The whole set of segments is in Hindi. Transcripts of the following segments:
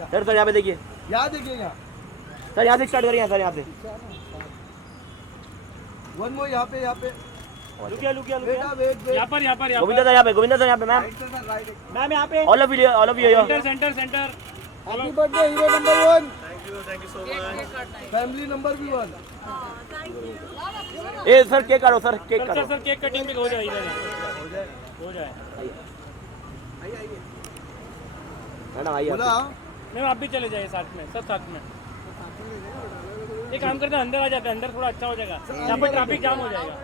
सर यहाँ पे देखिए, यहाँ देखिए, यहाँ सर यहाँ से स्टार्ट करिए सर, यहाँ से वन मोर, यहाँ पे लुकिया वेट यहाँ पर गोविंदा सर यहाँ पे, गोविंदा सर यहाँ पे, मैम मैम यहाँ पे all of you centre happy birthday hero number 1। Thank you so much. Family number भी 1। ए सर केक काटो, सर केक काटो। सर केक कटिंग भी हो जाए, हो जाए मैडम आइए बोला मैम, आप भी चले जाइए साथ में, सब साथ में। एक काम करते हैं, अंदर आ जाते हैं, अंदर थोड़ा अच्छा हो जाएगा, यहाँ पर ट्रैफिक जाम हो जाएगा।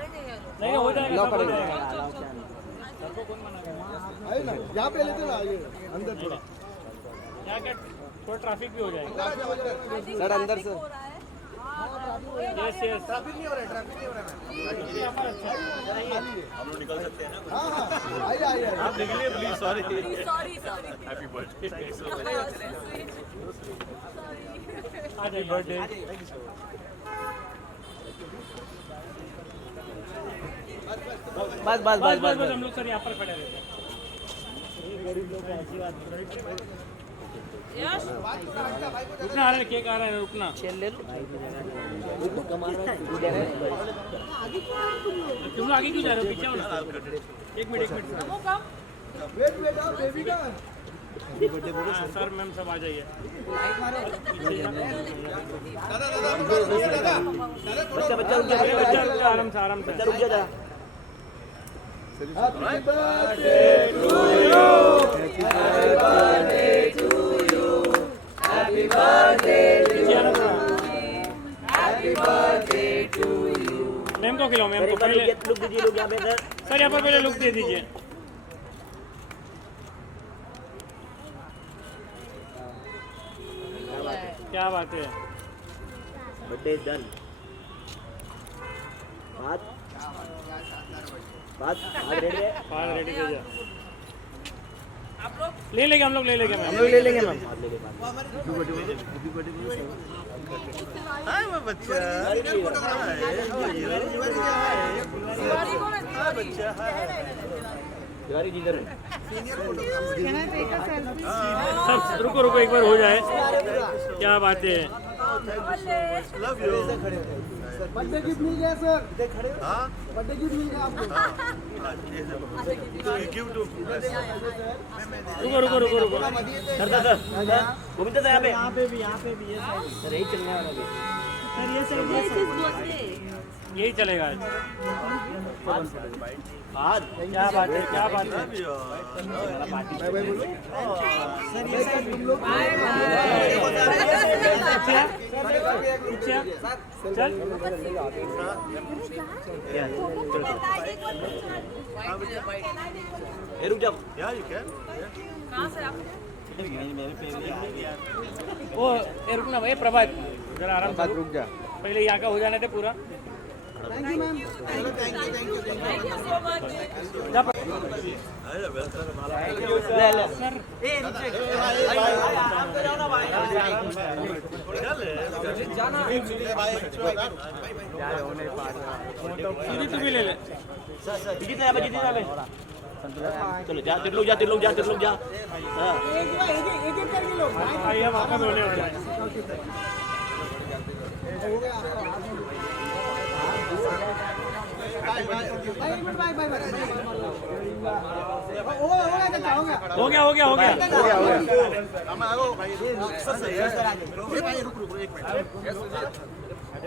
नहीं हो जाएगा, सब हो जाएगा। आइए ना, यहाँ पे लेते ना, आइए अंदर थोड़ा, यहाँ क्या थोड़ा ट्रैफिक भी हो जाएगा। सर अंदर से यस ट्रैफिक नहीं हो रहा हम लोग निकल सकते हैं ना? हाँ आइए आप निकलिए please, sorry. Sorry happy birthday. Thank you so much. Happy birthday. बस हम लोग सर यहाँ पर खड़े रहते हैं। रुकना, आ रहा है केक, आ रहा है, रुकना। तुम लोग आगे क्यों जा रहे हो, पीछे हो ना। एक मिनट वेट आप बेबी का हाँ, सर मैम सब आ जाइए। बच्चा रुक बच्चा आराम से जा, रुक जा जरा। Happy birthday to you, happy birthday to you, happy birthday happy birthday to you. Ma'am को खिलाओ, मैम को पहले लुक दीजिए, लोग यहाँ पे सर, यहाँ पर पहले लुक दे दीजिए। क्या बात है, बर्थडे डन। बात रेडी है, फाइल रेडी दे जा। ले लेंगे हम लोग, ले लेंगे मैम, हम लोग ले लेंगे मैम। हाय मेरा बच्चा। तिवारी जी इधर सब रुको एक बार हो जाए। क्या बात है, लव यू। बर्थडे गिफ्ट मिल गया सर, हाँ बर्थडे गिफ्ट मिल गया आपको। Give to. रुको। सर गोविंदा सर यहाँ पे भी सर यही चलने वाला यही चलेगा आज। आज क्या बात है, क्या बात है। बाय बाय बोलो सर, ये सर तुम लोग चल ए रुक जा। या यू कैन। वो रुकना भाई, प्रभात जरा आराम से रुक जा। पहले यहाँ का हो जाने थे पूरा। Thank you ma'am. ले ले दीदी तू भी ले ले। जीती यहाँ पे चलो जा, तिरलोक जा। हाँ आइए, हम आपका होने वाला है। हो गया।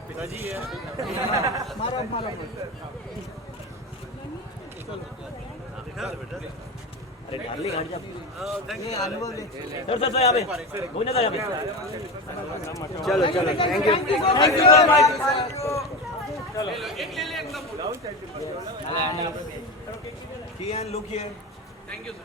पिताजी है। अरे डार्लिंग हट जा। Thank you. सर यहाँ पे गोविंदा सर यहाँ पे। चलो थैंक यू सो मच। चलो Kiyan look here. Thank you sir.